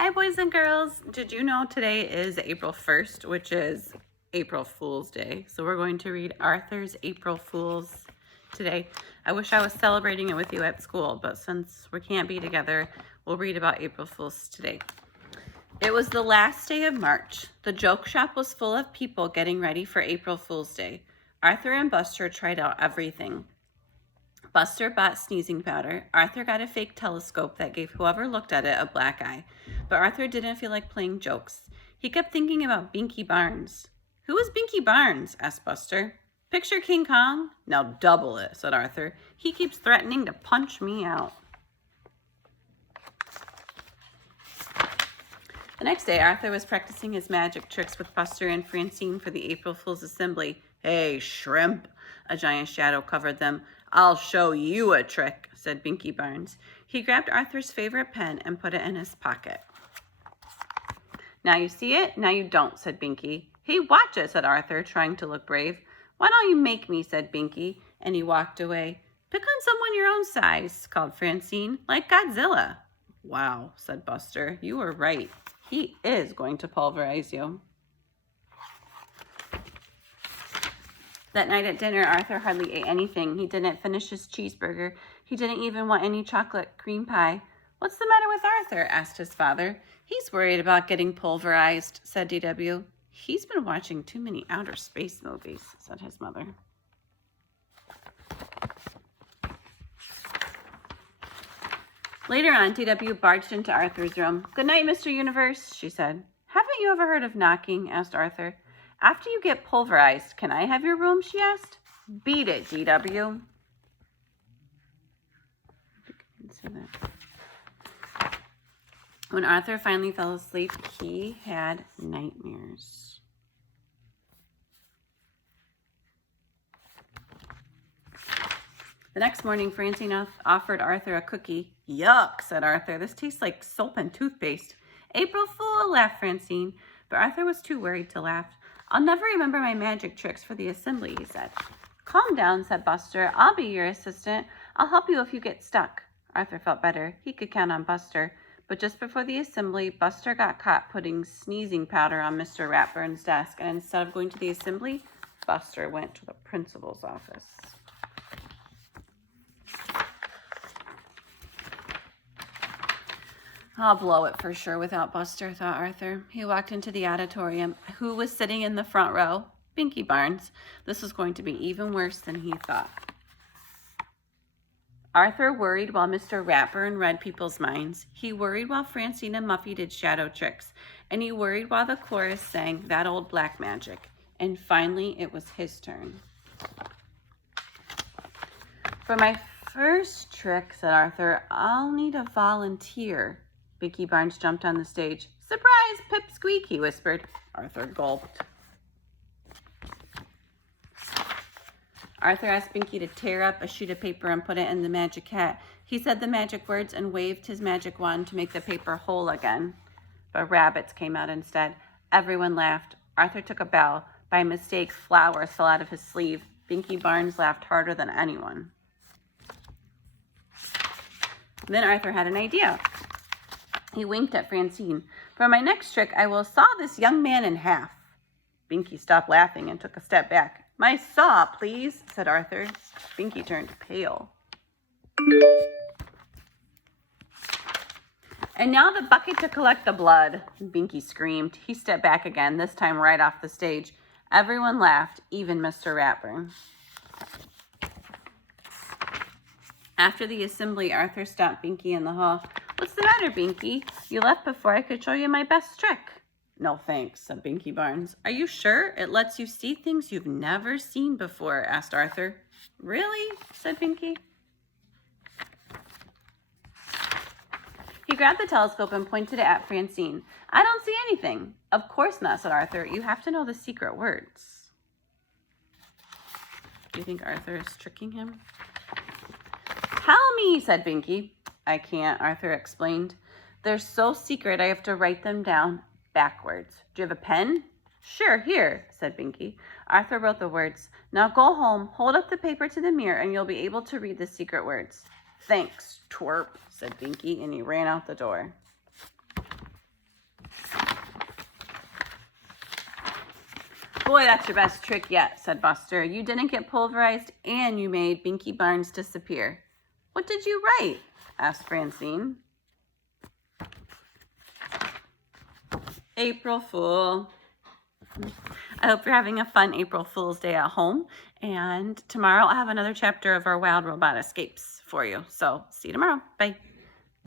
Hi, boys and girls. Did you know today is April 1st, which is April Fool's Day? So we're going to read Arthur's April Fools today. I wish I was celebrating it with you at school, but since we can't be together, we'll read about April Fools today. It was the last day of March. The joke shop was full of people getting ready for April Fool's Day. Arthur and Buster tried out everything. Buster bought sneezing powder. Arthur got a fake telescope that gave whoever looked at it a black eye. But Arthur didn't feel like playing jokes. He kept thinking about Binky Barnes. "Who is Binky Barnes?" asked Buster. "Picture King Kong?" "Now double it," said Arthur. "He keeps threatening to punch me out." The next day, Arthur was practicing his magic tricks with Buster and Francine for the April Fool's assembly. "Hey, shrimp!" A giant shadow covered them. "I'll show you a trick," said Binky Barnes. He grabbed Arthur's favorite pen and put it in his pocket. "Now you see it, now you don't," said Binky. "Hey, watch it," said Arthur, trying to look brave. "Why don't you make me?" said Binky, and he walked away. "Pick on someone your own size," called Francine, "like Godzilla." "Wow," said Buster, "you were right. He is going to pulverize you." That night at dinner, Arthur hardly ate anything. He didn't finish his cheeseburger. He didn't even want any chocolate cream pie. "What's the matter with Arthur?" asked his father. "He's worried about getting pulverized," said DW. "He's been watching too many outer space movies," said his mother. Later on, DW barged into Arthur's room. "Good night, Mr. Universe," she said. "Haven't you ever heard of knocking?" asked Arthur. "After you get pulverized, can I have your room?" she asked. "Beat it, DW." When Arthur finally fell asleep, he had nightmares. The next morning, Francine offered Arthur a cookie. "Yuck," said Arthur. "This tastes like soap and toothpaste." "April Fool," laughed Francine. But Arthur was too worried to laugh. "I'll never remember my magic tricks for the assembly," he said. "Calm down," said Buster. "I'll be your assistant. I'll help you if you get stuck." Arthur felt better. He could count on Buster. But just before the assembly, Buster got caught putting sneezing powder on Mr. Ratburn's desk, and instead of going to the assembly, Buster went to the principal's office. "I'll blow it for sure without Buster," thought Arthur. He walked into the auditorium. Who was sitting in the front row? Binky Barnes. This was going to be even worse than he thought. Arthur worried while Mr. Ratburn read people's minds. He worried while Francine and Muffy did shadow tricks. And he worried while the chorus sang That Old Black Magic. And finally, it was his turn. "For my first trick," said Arthur, "I'll need a volunteer." Binky Barnes jumped on the stage. "Surprise, Pipsqueak," he whispered. Arthur gulped. Arthur asked Binky to tear up a sheet of paper and put it in the magic hat. He said the magic words and waved his magic wand to make the paper whole again. But rabbits came out instead. Everyone laughed. Arthur took a bow. By mistake, flowers fell out of his sleeve. Binky Barnes laughed harder than anyone. Then Arthur had an idea. He winked at Francine. "For my next trick, I will saw this young man in half." Binky stopped laughing and took a step back. "My saw, please," said Arthur. Binky turned pale. "And now the bucket to collect the blood," Binky screamed. He stepped back again, this time right off the stage. Everyone laughed, even Mr. Ratburn. After the assembly, Arthur stopped Binky in the hall. "What's the matter, Binky? You left before I could show you my best trick." "No thanks," said Binky Barnes. "Are you sure? It lets you see things you've never seen before," asked Arthur. "Really?" said Binky. He grabbed the telescope and pointed it at Francine. "I don't see anything." "Of course not," said Arthur. "You have to know the secret words." Do you think Arthur is tricking him? "Tell me," said Binky. "I can't," Arthur explained. "They're so secret I have to write them down backwards. Do you have a pen?" "Sure, here," said Binky. Arthur wrote the words. "Now go home, hold up the paper to the mirror, and you'll be able to read the secret words." "Thanks, twerp," said Binky, and he ran out the door. Boy, that's your best trick yet, said Buster. You didn't get pulverized and you made Binky Barnes disappear. What did you write? Asked Francine. April Fool. I hope you're having a fun April Fool's Day at home. And tomorrow I'll have another chapter of our Wild Robot Escapes for you. So see you tomorrow. Bye.